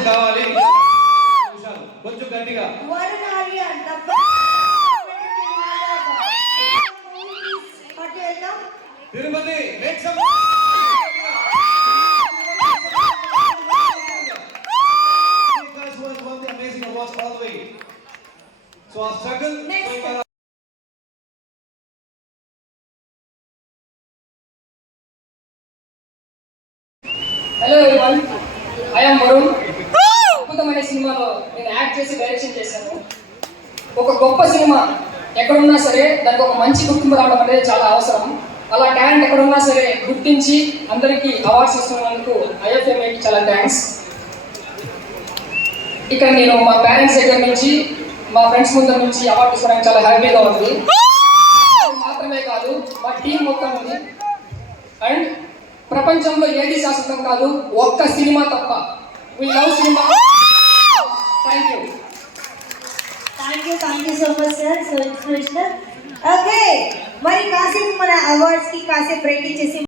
ఆడియన్స్ కావాలి కొంచెం గట్టిగా Tirupati make some amazing awards all the way. So our struggle. Hello everyone, I am Varun. అద్భుతమైన సినిమాలో నేను యాక్ట్ చేసి డైరెక్షన్ చేశాను. ఒక గొప్ప సినిమా ఎక్కడున్నా సరే దానికి ఒక మంచి గుర్తింపు రావడం అనేది చాలా అవసరం. అలా టాలెంట్ ఎక్కడున్నా సరే గుర్తించి అందరికీ అవార్డ్స్ ఇస్తున్నందుకు ఐఎఫ్ఎంఏకి చాలా థ్యాంక్స్. ఇక్కడ నేను మా పేరెంట్స్ దగ్గర నుంచి మా ఫ్రెండ్స్ ముందర నుంచి అవార్డు తీసుకోవడానికి చాలా హ్యాపీగా ఉంది. మాత్రమే కాదు మా టీం మొత్తం ఉంది. అండ్ ప్రపంచంలో ఏది శాశ్వతం కాదు, ఒక్క సినిమా తప్ప. We love cinema. Thank you so much sir. So inspirational. Okay, మరి కాసేపు మన అవార్డ్స్ కి కాసేపు బ్రేక్ ఇచ్చేసి